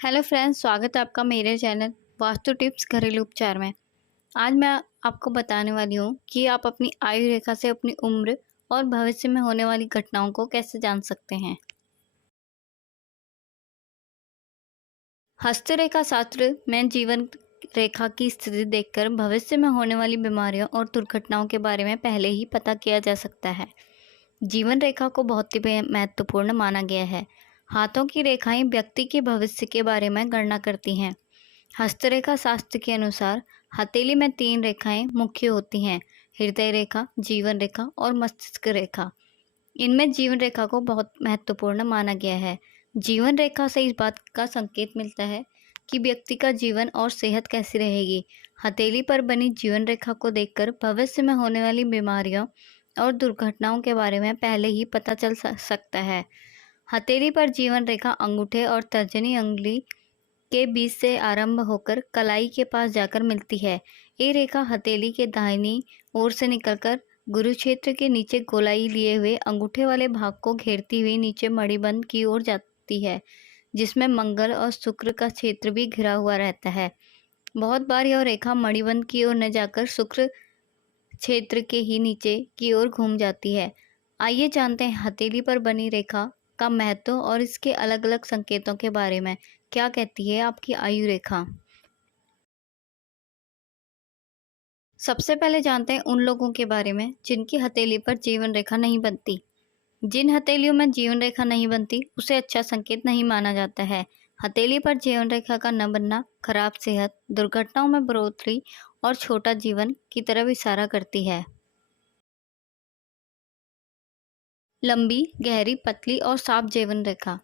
Hello friends, स्वागत है आपका मेरे चैनल वास्तु टिप्स घरेलू उपचार में। आज मैं आपको बताने वाली हूँ कि आप अपनी आयु रेखा से अपनी उम्र और भविष्य में होने वाली घटनाओं को कैसे जान सकते हैं। हस्तरेखा शास्त्र में जीवन रेखा की स्थिति देखकर भविष्य में होने वाली बीमारियों और दुर्घटनाओं के बारे में पहले ही पता किया जा सकता है। जीवन रेखा को बहुत ही महत्वपूर्ण माना गया है। हाथों की रेखाएं व्यक्ति के भविष्य के बारे में गणना करती हैं। हस्तरेखा शास्त्र के अनुसार हथेली में 3 रेखाएं मुख्य होती हैं: हृदय रेखा, जीवन रेखा और मस्तिष्क रेखा। इनमें जीवन रेखा को बहुत महत्वपूर्ण माना गया है। जीवन रेखा से इस बात का संकेत मिलता है कि व्यक्ति का जीवन और सेहत कैसी रहेगी। हथेली पर बनी जीवन रेखा को देखकर भविष्य में होने वाली बीमारियों और दुर्घटनाओं के बारे में पहले ही पता चल सकता है। हथेली पर जीवन रेखा अंगूठे और तर्जनी उंगली के बीच से आरंभ होकर कलाई के पास जाकर मिलती है। ये रेखा हथेली के दाहिनी ओर से निकलकर गुरु क्षेत्र के नीचे गोलाई लिए हुए अंगूठे वाले भाग को घेरती हुई नीचे मणिबंध की ओर जाती है, जिसमें मंगल और शुक्र का क्षेत्र भी घिरा हुआ रहता है। बहुत बार यह रेखा मणिबंध की ओर न जाकर शुक्र क्षेत्र के ही नीचे की ओर घूम जाती है। आइए जानते हैं हथेली पर बनी रेखा का महत्व और इसके अलग अलग संकेतों के बारे में। क्या कहती है आपकी आयु रेखा? सबसे पहले जानते हैं उन लोगों के बारे में जिनकी हथेली पर जीवन रेखा नहीं बनती। जिन हथेलियों में जीवन रेखा नहीं बनती उसे अच्छा संकेत नहीं माना जाता है। हथेली पर जीवन रेखा का न बनना खराब सेहत, दुर्घटनाओं में बढ़ोतरी और छोटा जीवन की तरफ इशारा करती है। लंबी, गहरी, पतली और साफ जीवन रेखा।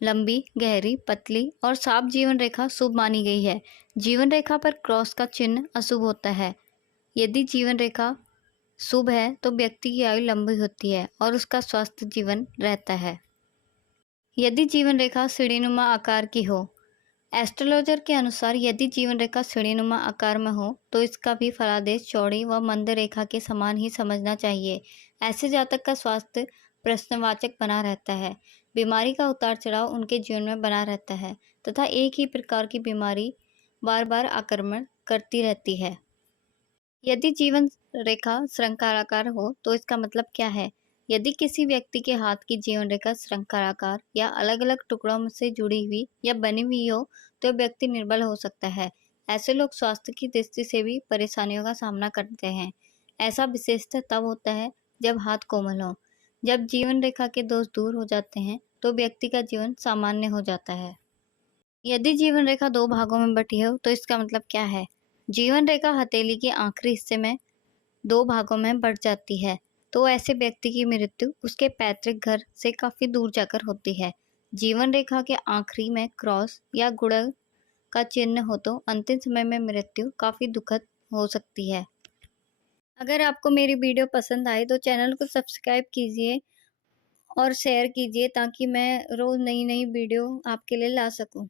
लंबी, गहरी, पतली और साफ जीवन रेखा शुभ मानी गई है। जीवन रेखा पर क्रॉस का चिन्ह अशुभ होता है। यदि जीवन रेखा शुभ है तो व्यक्ति की आयु लंबी होती है और उसका स्वास्थ्य जीवन रहता है। यदि जीवन रेखा सीढ़ीनुमा आकार की हो। एस्ट्रोलॉजर के अनुसार यदि जीवन रेखा सीढ़ीनुमा आकार में हो तो इसका भी फलादेश चौड़ी व मंद रेखा के समान ही समझना चाहिए। ऐसे जातक का स्वास्थ्य प्रश्नवाचक बना रहता है। बीमारी का उतार चढ़ाव उनके जीवन में बना रहता है तथा एक ही प्रकार की बीमारी बार बार आक्रमण करती रहती है। यदि जीवन रेखा श्रृंखलाकार हो तो इसका मतलब क्या है? यदि किसी व्यक्ति के हाथ की जीवन रेखा श्रृंखलाकार या अलग अलग टुकड़ों से जुड़ी हुई या बनी हुई हो तो व्यक्ति निर्बल हो सकता है। ऐसे लोग स्वास्थ्य की दृष्टि से भी परेशानियों का सामना करते हैं। ऐसा विशेषतः तब होता है जब हाथ कोमल हो। जब जीवन रेखा के दोष दूर हो जाते हैं तो व्यक्ति का जीवन सामान्य हो जाता है। यदि जीवन रेखा 2 भागों में बटी हो तो इसका मतलब क्या है? जीवन रेखा हथेली के आखिरी हिस्से में 2 भागों में बढ़ जाती है तो ऐसे व्यक्ति की मृत्यु उसके पैतृक घर से काफी दूर जाकर होती है। जीवन रेखा के आखिरी में क्रॉस या गुणन का चिन्ह हो तो अंतिम समय में मृत्यु काफी दुखद हो सकती है। अगर आपको मेरी वीडियो पसंद आए तो चैनल को सब्सक्राइब कीजिए और शेयर कीजिए ताकि मैं रोज नई नई वीडियो आपके लिए ला सकूं।